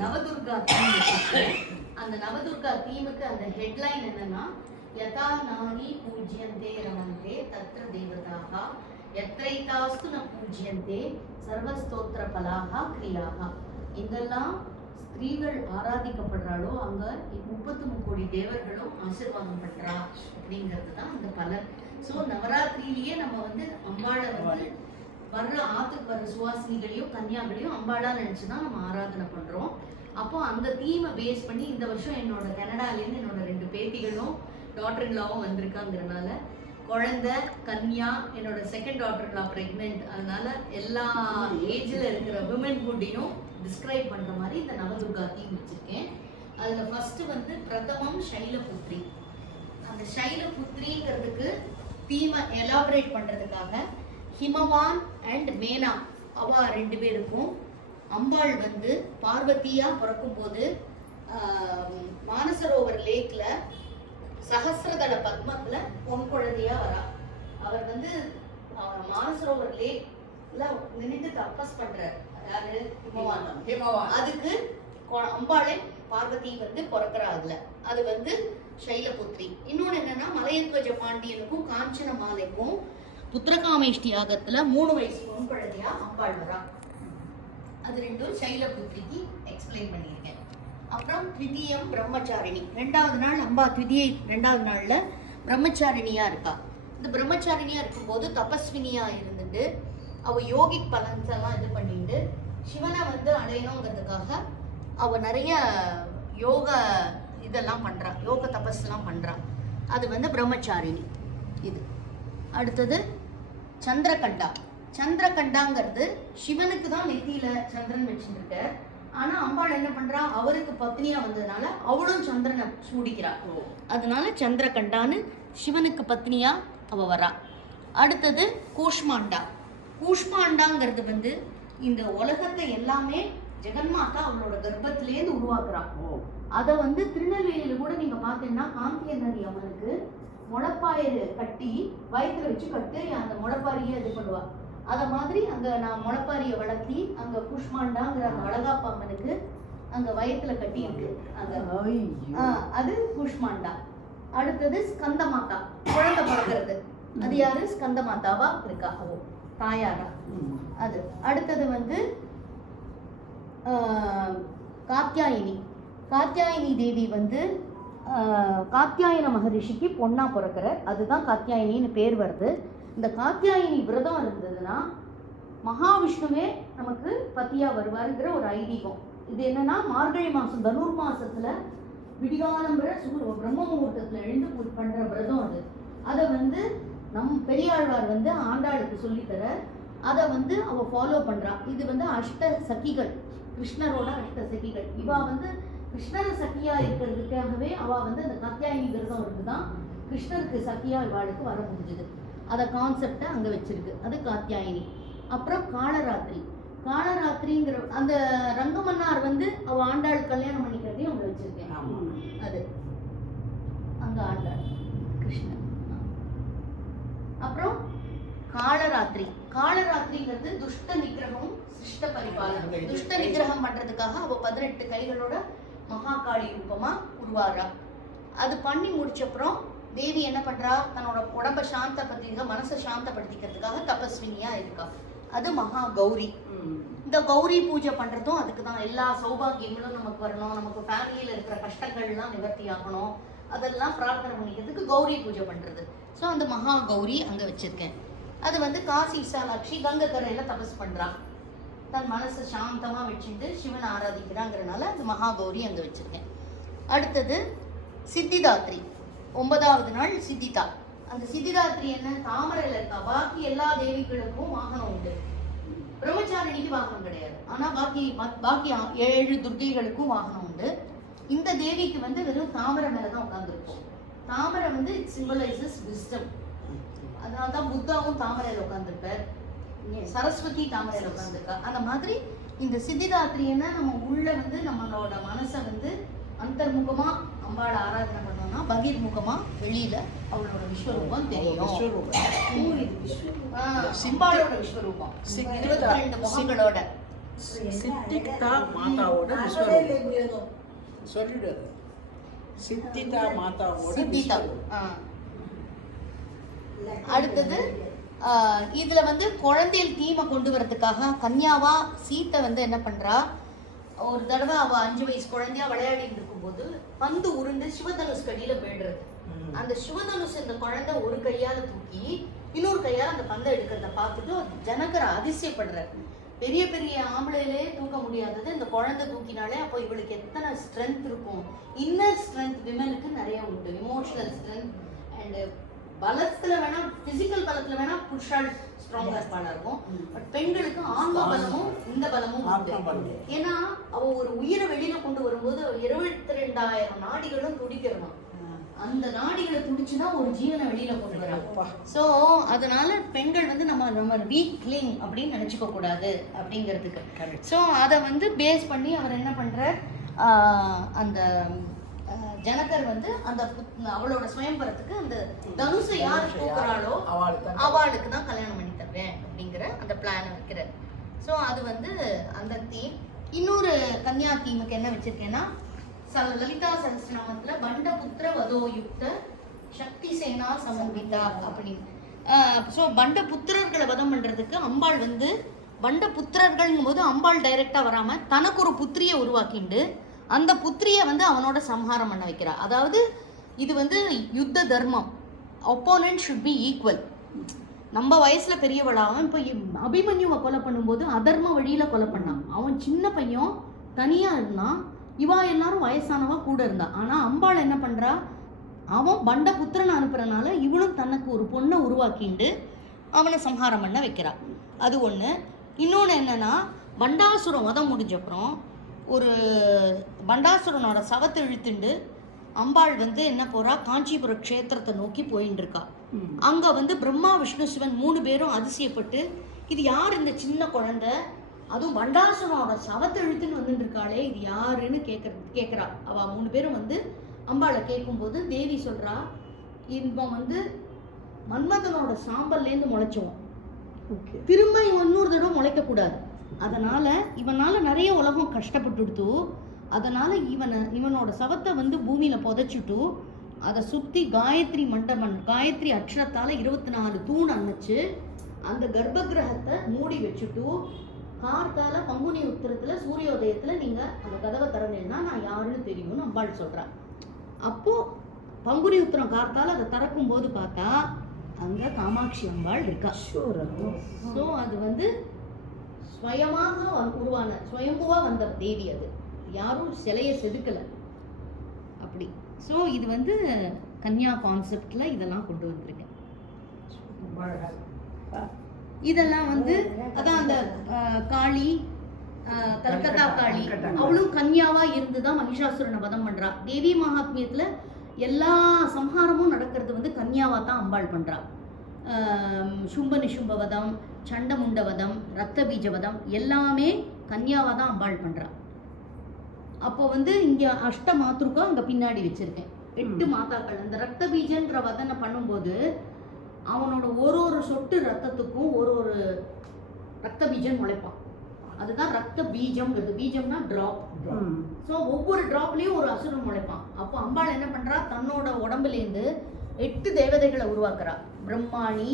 Navadurga theme. அந்த நவதுர்கா தீமுக்கு அந்த headline என்னன்னா, யதா நானி பூஜ்யந்தே ரமந்தே தத்ர தேவதாக யத்ரைதாஸ்து ந பூஜ்யந்தே சர்வஸ்தோத்திர பலாக கிரியாக. எங்கெல்லாம் ஸ்திரீகள் ஆராதிக்கப்படுறாளோ அங்க 33 கோடி தேவர்களும் ஆசீர்வாதம் பண்றா அப்படிங்கிறது தான் அந்த பலன். ஸோ நவராத்திரியிலேயே நம்ம வந்து அம்பாளை வந்து வர்ற ஆத்துக்கு வர்ற சுவாசினிகளையும் கன்னியாகளையும் அம்பாளா நினைச்சுதான் நம்ம ஆராதனை பண்றோம். அப்போ அந்த தீமை பேஸ் பண்ணி இந்த வருஷம் என்னோட கனடாலேருந்து என்னோட 2 பேத்திகளும் டாட்டர் இன்லாவும் வந்திருக்காங்கிறனால குழந்தை கன்யா, என்னோட செகண்ட் டாட்டர் இன்லா பிரெக்னென்ட், அதனால எல்லா ஏஜ்ல இருக்கிற விமன்ஹுட்டையும் டிஸ்கிரைப் பண்ற மாதிரி இந்த நவதுர்கா தீம் வச்சிருக்கேன். அதுல ஃபர்ஸ்ட் வந்து பிரதமம் சைலபுத்ரி. அந்த சைலபுத்ரிங்கிறதுக்கு தீமை எலாபரேட் பண்றதுக்காக ஹிமவான் அண்ட் மேனா அவ 2 பேருக்கும் அம்பாள் வந்து பார்வதியா பிறக்கும் போது மானசரோவர் லேக்ல சஹஸ்ரதள பத்மத்துல பொன் குழந்தையா வரா. அவர் வந்து மானசரோவர் லேக்ல நின்று தபஸ் பண்றார். யாரு? ஹிமவான். அதுக்கு அம்பாளை பார்வதி வந்து பிறக்கிறா. அதுல அது வந்து சைலபுத்ரி. இன்னொன்னு என்னன்னா, மலையத்வஜ பாண்டியனுக்கும் காஞ்சன மாலைக்கும் புத்திரகாமேஷ்டி யாகத்துல 3 வயசு பொன் குழந்தையா அம்பாள் வரா. அது 2 சைலபுத்ரிக்கு எக்ஸ்பிளைன் பண்ணியிருக்கேன். அப்புறம் த்விதீயம் பிரம்மச்சாரிணி. 2வது நாள் அம்பா 2வது நாள்ல பிரம்மச்சாரிணியா இருக்கா. இந்த பிரம்மச்சாரிணியா இருக்கும்போது தபஸ்வினியா இருந்துட்டு அவ யோகிக் பலன்ஸ் எல்லாம் இது பண்ணிட்டு சிவனை வந்து அடையணுங்கிறதுக்காக அவ நிறைய யோக இதெல்லாம் பண்றா, யோக தபஸ் எல்லாம் பண்றா. அது வந்து பிரம்மச்சாரிணி. இது அடுத்தது சந்திரகண்டா. சந்திரகண்டாங்கிறது சிவனுக்கு தான் நெத்தியில சந்திரன் வச்சுருக்க. ஆனா அம்பாள் என்ன பண்றா, அவருக்கு பத்னியா வந்ததுனால அவளும் சந்திரனை சூடிக்கிறா. அதனால சந்திரகண்டான்னு சிவனுக்கு பத்னியா அவ வரா. அடுத்தது கூஷ்மாண்டா. கூஷ்மாண்டாங்கிறது வந்து இந்த உலகத்தை எல்லாமே ஜெகன்மாதா அவளோட கர்ப்பத்திலேருந்து உருவாக்குறா. அதை வந்து திருநெல்வேலியில கூட நீங்க பாத்தீங்கன்னா காந்தியநதி அம்மனுக்கு முளைப்பாயிரு கட்டி வயிற்றுல வச்சு கட்டி அந்த முளைப்பாரியை இது பண்ணுவா. அத மாதிரி அங்க நான் முளைப்பாரியை வளர்த்தி அங்க குஷ்மாண்டாங்கிற அந்த வளகாப்பு அம்மனுக்கு அங்க வயிற்றுல கட்டி இருக்கு. அங்க அது குஷ்மாண்டா. அடுத்தது ஸ்கந்தமாதா, குழந்தை பிறக்கிறது. அது யாரு? ஸ்கந்தமாதாவா இருக்கா, அவோ தாயாரா. அது அடுத்தது வந்து காத்யாயினி. காத்யாயினி தேவி வந்து காத்யாயன மகரிஷிக்கு பொண்ணா பிறக்கிற, அதுதான் காத்யாயினின்னு பேர் வருது. இந்த காத்யாயினி விரதம் இருந்ததுன்னா மகாவிஷ்ணுவே நமக்கு பத்தியா வருவாருங்கிற ஒரு ஐதீகம். இது என்னன்னா, மார்கழி மாசம் தனுர் மாசத்துல விடிகாலம்புற பிரம்ம முகூர்த்தத்துல எழுந்து பண்ற விரதம் அது. அதை வந்து நம் பெரியாழ்வார் வந்து ஆண்டாளுக்கு சொல்லித்தர, அதை வந்து அவ ஃபாலோ பண்றா. இது வந்து அஷ்ட சகிகள், கிருஷ்ணரோட அஷ்ட சகிகள். இவா வந்து கிருஷ்ணர் சக்கியா இருக்கிறதுக்காகவே அவ வந்து அந்த காத்யாயினி விரதம் இருக்குதான் கிருஷ்ணருக்கு சக்கியா இவாளுக்கு வர முடிஞ்சது. அதை கான்செப்டை அங்க வச்சிருக்கு. அது காத்யாயினி. அப்புறம் காளராத்திரி. காளராத்திரிங்கிற அந்த ரங்கமன்னார் வந்து அவ ஆண்டாள் கல்யாணம் பண்ணிக்கிறதையும் அங்க வச்சிருக்கேன். அது அங்க ஆண்டாள் கிருஷ்ணன். அப்புறம் காளராத்திரி. காளராத்திரிங்கிறது துஷ்ட நிகிரகம் சிஷ்ட பரிபாலனம். துஷ்ட நிகிரகம் பண்றதுக்காக அவ 18 கைகளோட மகாகாளி ரூபமா உருவாரா. அது பண்ணி முடிச்சப்புறம் தேவி என்ன பண்றா, தன்னோட உடம்ப சாந்தப்படுத்திக்க, மனசை சாந்தப்படுத்திக்கிறதுக்காக தபஸ்வினியா இருக்கா. அது மகா கௌரி. இந்த கௌரி பூஜை பண்றதும் அதுக்கு தான். எல்லா சௌபாகியங்களும் நமக்கு வரணும், நமக்கு ஃபேமிலியில இருக்கிற கஷ்டங்கள்லாம் நிவர்த்தி ஆகணும், அதெல்லாம் பிரார்த்தனை பண்ணிக்கிறதுக்கு கௌரி பூஜை பண்றது. ஸோ அந்த மகா கௌரி அங்க வச்சிருக்கேன். அது வந்து காசி விசாலாட்சி கங்கக்கரையில தபஸ் பண்றா, தன் மனசை சாந்தமா வச்சுட்டு சிவனை ஆராதிக்கிறாங்கிறனால அந்த மகா கௌரி அங்க வச்சிருக்கேன். அடுத்தது சித்திதாத்ரி. 9வது நாள் சித்திதா. அந்த சித்திதாத்ரி என்ன, தாமரையில இருக்கா. பாக்கி எல்லா தேவிகளுக்கும் வாகனம் உண்டு, பிரம்மச்சாரிணிக்கு வாகனம் கிடையாது. ஆனா பாக்கி 7 துர்க்கைகளுக்கும் வாகனம் உண்டு. இந்த தேவிக்கு வந்து வெறும் தாமரை மேலதான் உட்கார்ந்துருப்போம். தாமரை வந்து இட் சிம்பலைசஸ் விஸ்டம். அதனால்தான் புத்தாவும் தாமரையில உட்கார்ந்துருப்பார், சரஸ்வதி தாமரையில உட்கார்ந்துருக்கா. அந்த மாதிரி இந்த சித்திதாத்ரியன்னா நம்ம உள்ள வந்து நம்மளோட மனசை வந்து அந்தர்முகமா அம்பாளை ஆராதனை பண்ணோம்னா பகிர்முகமா வெளியில அவளோட விஸ்வரூபம் தெரியும். அம்பாளோட விஸ்வரூபம் 22 முகங்களோட சித்திதா மாதாவோட விஸ்வரூபம் சொல்லிடு. சித்திதா மாதாவோட சித்திதா. அடுத்தது இதுல வந்து குழந்தையில் தீமை கொண்டு வரதுக்காக கன்யாவா சீத்தை வந்து என்ன பண்றா, ஒரு தடவை அவ 5 வயசு குழந்தையா விளையாடிட்டு இருக்கும்போது பந்து உருண்டு சிவதனுஷ் கடியில போயிடுறது. அந்த சிவதனுஷ் இந்த குழந்தை ஒரு கையால தூக்கி இன்னொரு கையால அந்த பந்தை எடுக்கிறத பார்த்துட்டு ஜனகர் அதிசயப்படுற. பெரிய பெரிய ஆம்பளையிலே தூக்க முடியாதது இந்த குழந்தை தூக்கினாலே அப்போ இவளுக்கு எத்தனை ஸ்ட்ரென்த் இருக்கும். இன்னர் ஸ்ட்ரென்த் விமனுக்கு நிறைய உண்டு, இமோஷனல் ஸ்ட்ரென்த் அண்ட் பலத்துல வேணா பிசிக்கல் பலத்துல வேணா புருஷால் ஸ்ட்ராங்கா இருப்பாளா இருக்கும். பட் பெண்களுக்கு ஆன்ம பலமும் இந்த பலமும் உண்டு. ஏன்னா அவ ஒரு உயிரை வெளியில கொண்டு வரும்போது 72,000 நாடிகளும் துடிக்கிறோம். அந்த நாடிகளை துடிச்சுன்னா ஒரு ஜீவனை வெளியில கொண்டு வராங்க. சோ அதனால பெண்கள் வந்து நம்ம வீக்லிங் அப்படின்னு நினைச்சுக்க கூடாது அப்படிங்கிறதுக்கு. சோ அதை வந்து பேஸ் பண்ணி அவர் என்ன பண்றார், அந்த ஜனகர் வந்து அந்த அவளோட சுயம்பரத்துக்கு அந்த தனுசை யார் தூக்குறாளோ அவளுக்கு தான் கல்யாணம் பண்ணி தருவேன் அப்படிங்கிற அந்த பிளானை வைக்கிறார். ஸோ அது வந்து அந்த தீம். இன்னொரு கன்யா தீமுக்கு என்ன வச்சிருக்கேன்னா, லலிதா சஹஸ்ரநாமத்துல பண்டபுத்திர வதோயுக்த சக்தி சேனா சமன்விதா அப்படின்னு. ஸோ பண்டபுத்திரர்களை வதம் பண்றதுக்கு அம்பாள் வந்து பண்டபுத்திரர்கள்ங்கும் போது அம்பாள் டைரக்டா வராம தனக்கு ஒரு புத்திரியை உருவாக்கிண்டு அந்த புத்திரியை வந்து அவனோட சம்ஹாரம் பண்ண வைக்கிறா. அதாவது இது வந்து யுத்த தர்மம். Opponent should be equal. நம்ம வயசுல பெரியவளாகவும் இப்போ அபிமன்யுவை கொலை பண்ணும்போது அதர்ம வழியில கொலை பண்ணான். அவன் சின்ன பையன் தனியா இருந்தான், இவா எல்லாரும் வயசானவா கூட இருந்தா. ஆனா அம்பாள் என்ன பண்றா, அவன் பண்ட புத்திரனை அனுப்புறனால இவளும் தனக்கு ஒரு பொண்ணை உருவாக்கிண்டு அவனை சம்ஹாரம் பண்ண வைக்கிறா. அது ஒண்ணு. இன்னொன்னு என்னன்னா, பண்டாசுரம் வதம் முடிஞ்சப்புறம் ஒரு பண்டாசுரனோட சவத்தை இழுத்துண்டு அம்பாள் வந்து என்ன போறா, காஞ்சிபுர க்ஷேத்திரத்தை நோக்கி போயின்னு இருக்கா. அங்க வந்து பிரம்மா விஷ்ணு சிவன் 3 பேரும் அதிசயப்பட்டு, இது யார் இந்த சின்ன குழந்தை, அதுவும் பண்டாசுரனோட சவத்தை இழுத்துன்னு வந்துட்டு இருக்காளே, இது யாருன்னு கேட்கறா. அவ 3 பேரும் வந்து அம்பாளை கேட்கும்போது தேவி சொல்றா, இவன் வந்து மன்மதனோட சாம்பல்லேருந்து முளைச்சவன், திரும்ப இன்னொரு தடவை முளைக்க கூடாது. அதனால இவனால நிறைய உலகம் கஷ்டப்பட்டுடுத்து. அதனால இவனோட சவத்தை வந்து பூமியில புதைச்சிட்டு அதை சுத்தி காயத்ரி மண்டபம், காயத்ரி அக்ஷரத்தால 24 தூண் அமைச்சு அந்த கர்ப்ப கிரகத்தை மூடி வச்சுட்டு கார்த்தால பங்குனி உத்திரத்துல சூரியோதயத்துல நீங்க அந்த கதவை திறந்தீங்கன்னா நான் யாருன்னு தெரியும்னு அம்பாள் சொல்றா. அப்போ பங்குனி உத்திரம் கார்த்தால அதை திறக்கும் போது பார்த்தா அங்க காமாட்சி அம்பாள் இருக்கா. ஸோ அது வந்து ஸ்வயமாக உருவான ஸ்வயம்புவா வந்த தேவி, அது யாரும் சிலையை செதுக்கல அப்படி. ஸோ இது வந்து கன்யா கான்செப்ட்ல இதெல்லாம் கொண்டு வந்திருக்கேன். இதெல்லாம் வந்து அதான் அந்த காளி, கல்கத்தா காளி, அவளும் கன்யாவா இருந்துதான் மகிஷாசுரனை வதம் பண்றா. தேவி மகாத்மியத்துல எல்லா சம்ஹாரமும் நடக்கிறது வந்து கன்யாவா தான் அம்பாள் பண்றா. சும்ப நிசும்ப வதம், சண்டமுண்ட வதம், ரத்த பீஜ வதம் எல்லாமே கன்யாவா தான் அம்பாள் பண்றா. அப்போ வந்து இங்க அஷ்ட மாத்ருக்கா அங்க பின்னாடி வச்சிருக்கேன், 8 மாதாக்கள். அந்த ரத்த பீஜன்ற வதனை பண்ணும்போது அவனோட ஒரு சொட்டு ரத்தத்துக்கும் ஒரு ரத்த பீஜம் முளைப்பான். அதுதான் ரத்த பீஜம். பீஜம்னா டிராப். ஸோ ஒவ்வொரு டிராப்லயும் ஒரு அசுரன் முளைப்பான். அப்போ அம்பாள் என்ன பண்றா, தன்னோட உடம்புலேருந்து 8 தேவதைகளை உருவாக்குறா. பிரம்மாணி,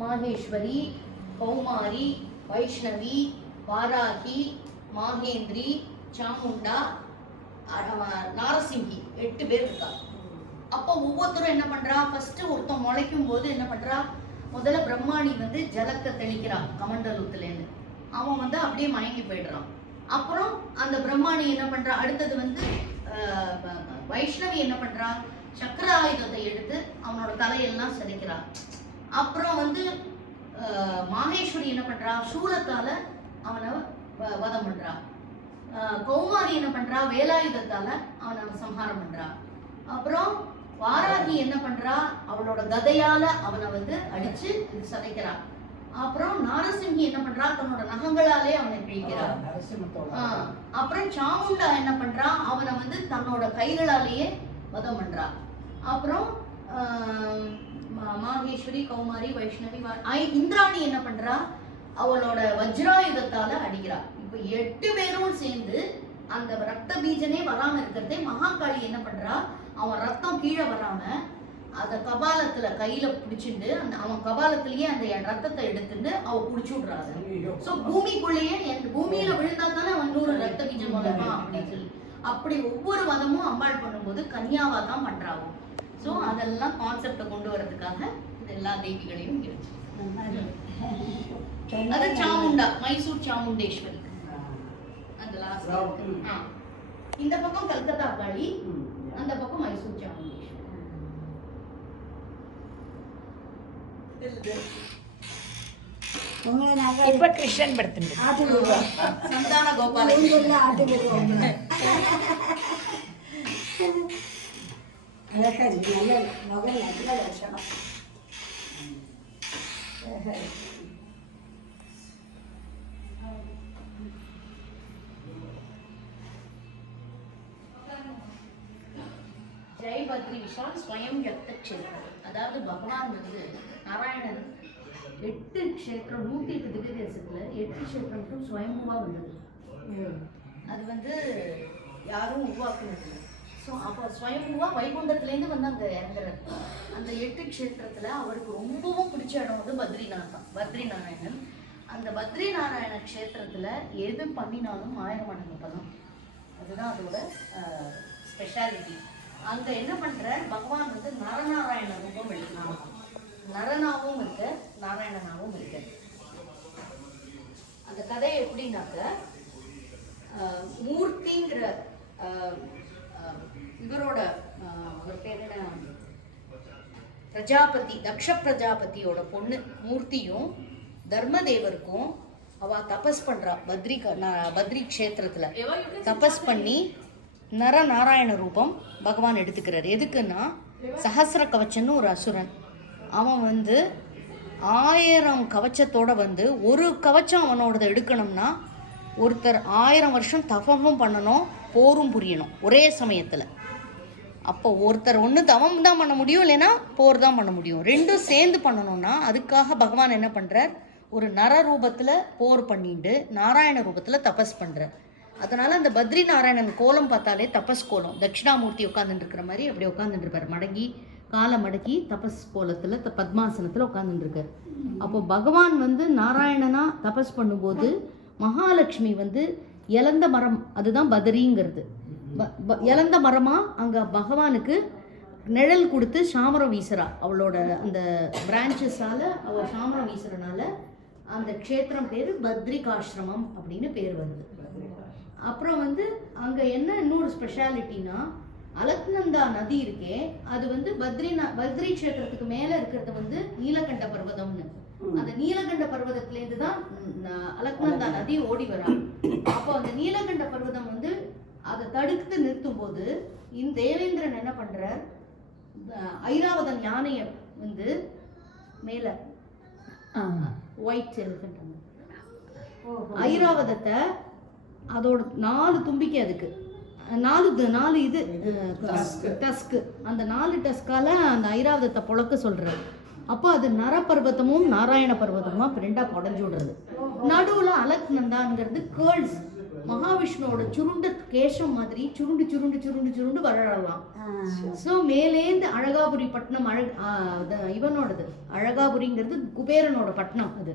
மாகேஸ்வரி, கௌமாரி, வைஷ்ணவி, வாராகி, மாகேந்திரி, சாமுண்டா, நாரசிங்கி, 8 பேர் இருக்கா. அப்போ ஒவ்வொருத்தரும் என்ன பண்றா, ஃபர்ஸ்ட் ஒருத்தன் முளைக்கும் போது என்ன பண்றா, முதல்ல பிரம்மாணி வந்து ஜலத்தை தெளிக்கிறா கமண்டலூத்துலேருந்து. அவன் வந்து அப்படியே மயங்கி போயிடுறான். அப்புறம் அந்த பிரம்மாணி என்ன பண்றா, அடுத்தது வந்து வைஷ்ணவி என்ன பண்றா, சக்கர ஆயுதத்தை எடுத்து அவனோட தலையெல்லாம் சிதைக்கிறா. அப்புறம் வந்து மாகேஸ்வரி என்ன பண்றா, சூலத்தால அவனை வதம் பண்றா. கௌமாரி என்ன பண்றா, வேலாயுதத்தால அவனை சம்ஹாரம் பண்றா. அப்புறம் வாராகி என்ன பண்றா, அவளோட கதையால அவனை வந்து அடிச்சு சதைக்கிறா. அப்புறம் நாரசிங்கி என்ன பண்றா, தன்னோட நகங்களாலே அவனை பிழிக்கிறா. அப்புறம் சாமுண்டா என்ன பண்றா, அவனை வந்து தன்னோட கைகளாலேயே வதம் பண்றா. அப்புறம் மாகேஸ்வரி, கௌமாரி, வைஷ்ணவி, இந்திராணி என்ன பண்றா, அவளோட வஜ்ராயுதத்தால அடிக்கிறா. இப்ப 8 பேரும் சேர்ந்து அந்த ரத்த பீஜனே வராம இருக்கிறதே மகாகாளி என்ன பண்றா, அவன் ரத்தம் கீழே வராம அத கபாலத்துல கையில பிடிச்சிட்டு அந்த அவன் கபாலத்திலேயே அந்த ரத்தத்தை எடுத்துட்டு அவ குடிச்சு விடுறாங்க. சோ பூமிக்குள்ளேயே பூமியில விழுந்தா தானே அவன் 100 ரத்த பீஜம் வளருமா அப்படின்னு சொல்லி அப்படி ஒவ்வொரு மதமும் அம்பாள் பண்ணும்போது கன்யாவா தான் பண்றாங்க. சோ அதெல்லாம் கான்செப்டை கொண்டு வர்றதுக்காக எல்லா தெய்விகளையும் இருக்கு. அது சாமுண்டா, மைசூர் சாமுண்டேஸ்வரி. அந்த லாஸ்ட் இந்த பக்கம் கல்கத்தா காளி, அந்த பக்கம் மைசூர் சாமுண்டேஸ்வரி. இப்ப கிருஷ்ணன் படுத்துங்க சந்தான கோபால ஜெய் பத்ரி விஷால் ஸ்வயம் யக்த க்ஷேத்ரம். அதாவது பகவான் வந்து நாராயணன் 8 க்ஷேத்திரம் 108 திவ்ய தேசத்துல 8 க்ஷேத்திரம் ஸ்வயம்புவா வந்தது. அது வந்து யாரும் உருவாக்குனது. ஸோ அப்போ ஸ்வயம்புவா வைகுண்டத்துலேருந்து வந்து அங்கே இறங்குறாரு. அந்த 8 க்ஷேத்திரத்துல அவருக்கு ரொம்பவும் பிடிச்ச இடம் வந்து பத்ரிநாத், பத்ரி நாராயணன். அந்த பத்ரி நாராயண க்ஷேத்திரத்துல எது பண்ணினாலும் 1000 மடங்கு பலம். அதுதான் அதோட ஸ்பெஷாலிட்டி. அங்க என்ன பண்ற, பகவான் வந்து நரநாராயண ரூபம் எடுக்கிறான். நரனாவும் இருக்கு, நாராயணனாவும் இருக்கு. அந்த கதை எப்படின்னாக்க, மூர்த்திங்கிற இவரோட அவர் பேர் என்ன, பிரஜாபதி, தக்ஷ பிரஜாபதியோட பொண்ணு மூர்த்தியும் தர்மதேவருக்கும் அவ தபஸ் பண்றா. பத்ரி க்ஷேத்திரத்துல தபஸ் பண்ணி நரநாராயண ரூபம் பகவான் எடுத்துக்கிறார். எதுக்குன்னா, சஹஸ்ர கவச்சன்னு ஒரு அசுரன், அவன் வந்து 1000 கவச்சத்தோட வந்து ஒரு கவச்சம் அவனோடத எடுக்கணும்னா ஒருத்தர் 1000 வருஷம் தவமும் பண்ணணும், போரும் புரியணும் ஒரே சமயத்தில். அப்போ ஒருத்தர் ஒன்று தவம் தான் பண்ண முடியும், இல்லைன்னா போர் தான் பண்ண முடியும். ரெண்டும் சேர்ந்து பண்ணணும்னா அதுக்காக பகவான் என்ன பண்ணுறார், ஒரு நர ரூபத்தில் போர் பண்ணிட்டு நாராயண ரூபத்தில் தபஸ் பண்ணுறார். அதனால அந்த பத்ரி நாராயணன் கோலம் பார்த்தாலே தபஸ் கோலம். தட்சிணாமூர்த்தி உட்காந்துட்டு இருக்கிற மாதிரி அப்படி உட்காந்துட்டு இருப்பார், மடங்கி காலை மடக்கி தபஸ் கோலத்தில் பத்மாசனத்தில் உட்காந்துட்டு இருக்கார். அப்போ பகவான் வந்து நாராயணனா தபஸ் பண்ணும்போது மகாலட்சுமி வந்து இலந்த மரம், அதுதான் பத்ரிங்கிறது, இலந்த மரமாக அங்கே பகவானுக்கு நிழல் கொடுத்து சாமரம் வீசுறா. அவளோட அந்த பிரான்ச்சஸால் அவள் சாமரம் வீசுறனால அந்த க்ஷேத்திரம் பேர் பத்ரிகாசிரமம் அப்படின்னு பேர் வருது. அப்புறம் வந்து அங்கே என்ன இன்னொரு ஸ்பெஷாலிட்டினா, அலக்நந்தா நதி இருக்கே, அது வந்து பத்ரி க்ஷேத்திரத்துக்கு மேலே இருக்கிறது வந்து நீலகண்ட பர்வதம்னு. அந்த நீலகண்ட பர்வதத்துலேருந்து தான் அலக்நந்தா நதி ஓடி வரா. அப்போ அந்த நீலகண்ட பர்வதம் வந்து அதை தடுத்து நிறுத்தும் போது இந்த தேவேந்திரன் என்ன பண்றார், ஐராவதன் யானையை வந்து மேல ஒயிட் எலிஃபண்ட் ஐராவதத்தை அதோட 4 தும்பிக்கை, அதுக்கு 4 இது டஸ்க்கு, அந்த 4 டஸ்கால அந்த ஐராவதத்தை புழக்க சொல்றாரு. அப்போ அது நரபர்வதமும் நாராயண பர்வதமா ரெண்டா உடஞ்சு விடுறது. நடுவுல அலக்நந்தாங்கிறது கேர்ள்ஸ், மகாவிஷ்ணுவோட சுருண்ட கேசம் மாதிரி சுருண்டு சுருண்டு சுருண்டு சுருண்டு வரலாம். ஸோ மேலேந்து அழகாபுரி பட்டணம், இவனோடது அழகாபுரிங்கிறது குபேரனோட பட்டணம், அது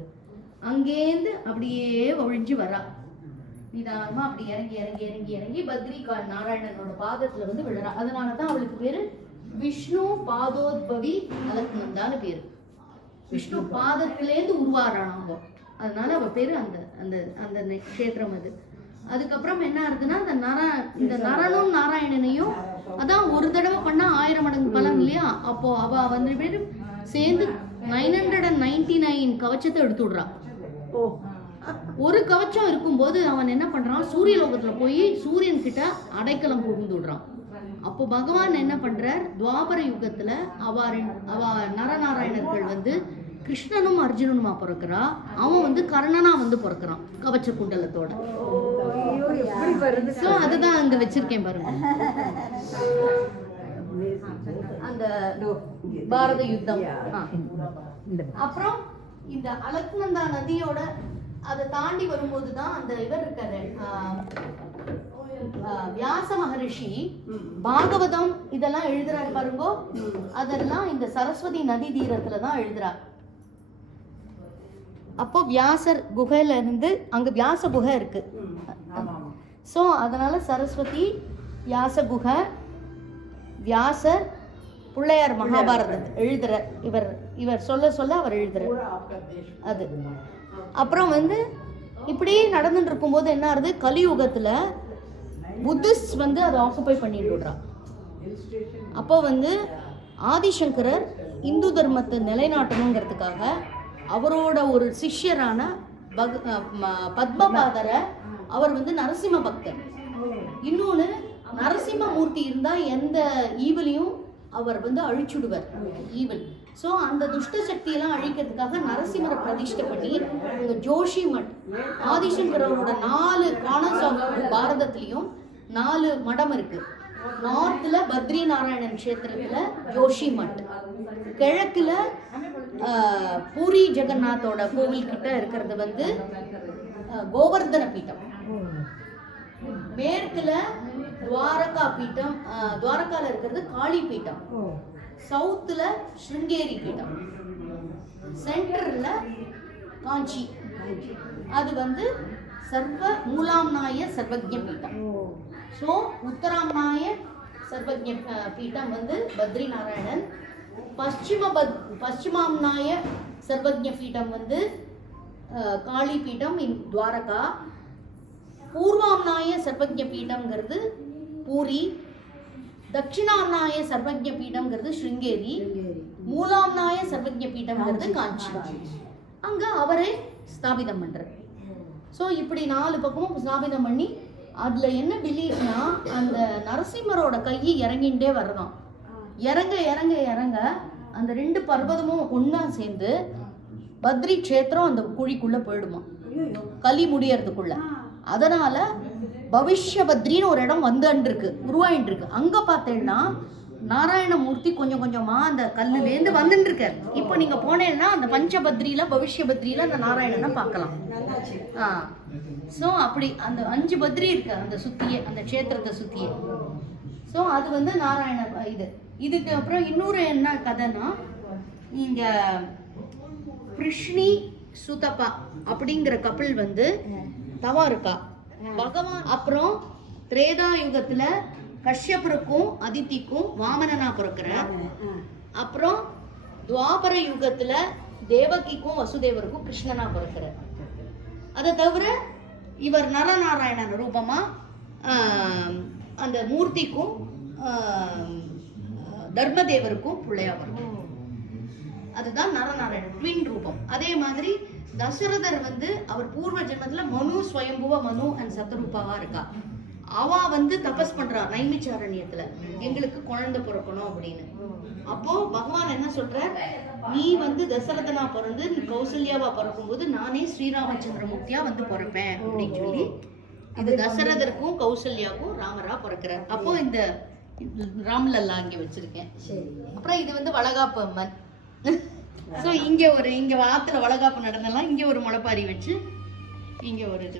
அங்கேருந்து அப்படியே ஒழிஞ்சு வரா. நிதானமா அப்படி இறங்கி இறங்கி இறங்கி இறங்கி பத்ரிகா நாராயணனோட பாதத்துல வந்து விழறா. அதனாலதான் அவளுக்கு பேரு விஷ்ணு பாதோத்பவி அலக்நந்தான்னு பேரு. விஷ்ணு பாதத்திலேருந்து உருவாறானாங்க, அதனால அவ பேரு அந்த அந்த அந்த க்ஷேத்திரம் அது. அதுக்கப்புறம் என்ன ஆகுதுன்னா, இந்த நரனும் நாராயணனையும் அதான் ஒரு தடவை பண்ணா 1000 மடங்கு பலன் இல்லையா. அப்போ அவ வந்து பேரு சேர்ந்து 999 கவச்சத்தை எடுத்து விடுறா. ஒரு கவச்சம் இருக்கும்போது அவன் என்ன பண்றான், சூரிய லோகத்துல போய் சூரியன் கிட்ட அடைக்கலம் புகுந்து விடுறான். அப்போ பகவான் என்ன பண்றார், துவாபர யுகத்துல அவ நரநாராயணர்கள் வந்து கிருஷ்ணனும் அர்ஜுனனுமா பிறக்கிறா. அவன் வந்து கர்ணனா வந்து பிறக்கிறான் கவச்ச குண்டலத்தோட. அதுதான் அங்க வச்சிருக்கேன் பாருங்க, அந்த பாரத யுத்தம். அப்புறம் இந்த அலக்நந்தா நதியோட அதை தாண்டி வரும்போது தான் அந்த இவர் இருக்காரு வியாச மகரிஷி பாகவதம் இதெல்லாம் எழுதுறாரு பாருங்கோ. அதெல்லாம் இந்த சரஸ்வதி நதி தீரத்துல தான் எழுதுறார். அப்போ வியாசர் குகையில இருந்து அங்க வியாச குகை இருக்கு. ஸோ அதனால சரஸ்வதி வியாச குகை, வியாசர் பிள்ளையார் மகாபாரதம் எழுதுற இவர் சொல்ல சொல்ல அவர் எழுதுற அது. அப்புறம் வந்து இப்படியே நடந்துட்டு இருக்கும்போது என்ன ஆகுது, கலியுகத்துல புத்திஸ்ட் வந்து அதை ஆக்குபை பண்ணிட்டு விடுறான். அப்போ வந்து ஆதிசங்கரர் இந்து தர்மத்தை நிலைநாட்டணுங்கிறதுக்காக அவரோட ஒரு சிஷ்யரான பத்மபாதரை, அவர் வந்து நரசிம்ம பக்தர். இன்னொன்று நரசிம்மமூர்த்தி இருந்தால் எந்த ஈவிலையும் அவர் வந்து அழிச்சுடுவார், ஈவில். ஸோ அந்த துஷ்ட சக்தியெல்லாம் அழிக்கிறதுக்காக நரசிம்மரை பிரதிஷ்டை பண்ணி இங்கே ஜோஷி மட், ஆதிசங்கரோட 4 கார்னர்ஸ் ஆஃப் பாரதத்துலேயும் 4 மடம் இருக்கு. நார்த்தில் பத்ரி நாராயணன் கஷேத்திரத்தில் ஜோஷி மட், கிழக்குல பூரி ஜெகநாத்தோட கோவில் கிட்ட இருக்கிறது வந்து கோவர்தன பீட்டம், மேற்குல துவாரகா பீட்டம், துவாரகால இருக்கிறது காளி பீட்டம், சவுத்துல ஸ்ருங்கேரி பீட்டம், சென்டர்ல காஞ்சி, அது வந்து சர்வ மூலாம்நாய சர்வஜ்ஞ பீட்டம். ஸோ உத்தராம்நாய சர்வஜ்ஞ பீட்டம் வந்து பத்ரி நாராயணன், பশ্চিமாம்நாய சர்வஜ்ஞ பீட்டம் வந்து காளி பீட்டம் இன் துவாரகா, பூர்வாம்நாய சர்வஜ்ஞ பீடம்ங்கிறது பூரி, தட்சிணாம்நாய சர்வஜ்ஞ பீடம்ங்கிறது ஸ்ருங்கேரி, மூலாம்நாய சர்வஜ்ஞ பீடம்ங்கிறது காஞ்சி. அங்கே அவரே ஸ்தாபிதம் பண்ணுறார். ஸோ இப்படி 4 பக்கமும் ஸ்தாபிதம் பண்ணி, அதில் என்ன பிலீஃப்னா அந்த நரசிம்மரோட கையை இறங்கிண்டே வரதான். இறங்க இறங்க இறங்க அந்த 2 பர்வதமும் ஒன்றா சேர்ந்து பத்ரி க்ஷேத்திரம் அந்த குழிக்குள்ளே போயிடுமா, களி முடியறதுக்குள்ள. அதனால பவிஷ்ய பத்ரின்னு ஒரு இடம் வந்துருக்கு, உருவாயிட்டு இருக்கு. அங்க பார்த்தேன்னா நாராயணமூர்த்தி கொஞ்சம் கொஞ்சமா அந்த கல்லுலேருந்து வந்துட்டு இருக்காரு. இப்போ நீங்க போனேன்னா அந்த பஞ்சபத்ரியில பவிஷ்ய பத்ரியில அந்த நாராயணனை பார்க்கலாம். ஸோ அப்படி அந்த 5 பத்ரி இருக்கு அந்த சுத்தியே, அந்த க்ஷேத்திரத்தை சுத்தியே. ஸோ அது வந்து நாராயண இதுக்கு அப்புறம் இன்னொரு என்ன கதைன்னா, இங்க கிருஷ்ணி சுதப்பா அப்படிங்கிற கப்பல் வந்து தவா இருக்கா பகவான். அப்புறம் திரேதா யுகத்துல கஷ்யப்பருக்கும் அதித்திக்கும் வாமனனா பிறக்கிறார். அப்புறம் துவாபர யுகத்துல தேவகிக்கும் வசுதேவருக்கும் கிருஷ்ணனா பிறக்கிறார். அதை தவிர இவர் நரநாராயணன் ரூபமா அந்த மூர்த்திக்கும் தர்மதேவருக்கும் பிள்ளையா வரும். அதுதான் நரநாராயணன் ட்வின் ரூபம். அதே மாதிரி தசரதர் வந்து அவர் பூர்வ ஜென்மத்துல மனு ஸ்வயம்புவ மனு அண்ட் சத்ரூபாவா இருக்கா. அவ வந்து தபஸ் பண்றா நைமிச்சாரண்யத்துல, எங்களுக்கு குழந்தை பிறக்கணும் அப்படின்னு. அப்போ பகவான் என்ன சொல்றார், நீ வந்து தசரதனா பிறந்து நீ கௌசல்யாவா பிறக்கும்போது நானே ஸ்ரீராமச்சந்திரமூர்த்தியா வந்து பிறப்பேன் அப்படின்னு சொல்லி இது தசரதருக்கும் கௌசல்யாவுக்கும் ராமரா பிறக்கிறார். அப்போ இந்த ராம்லல்லா இங்க வச்சிருக்கேன். அப்புறம் இது வந்து வளகாப்பு அம்மன். ஸோ இங்கே ஆற்றுல வளகாப்பு நடந்தெல்லாம் இங்கே ஒரு முளைப்பாரி வச்சு இங்கே ஒரு இது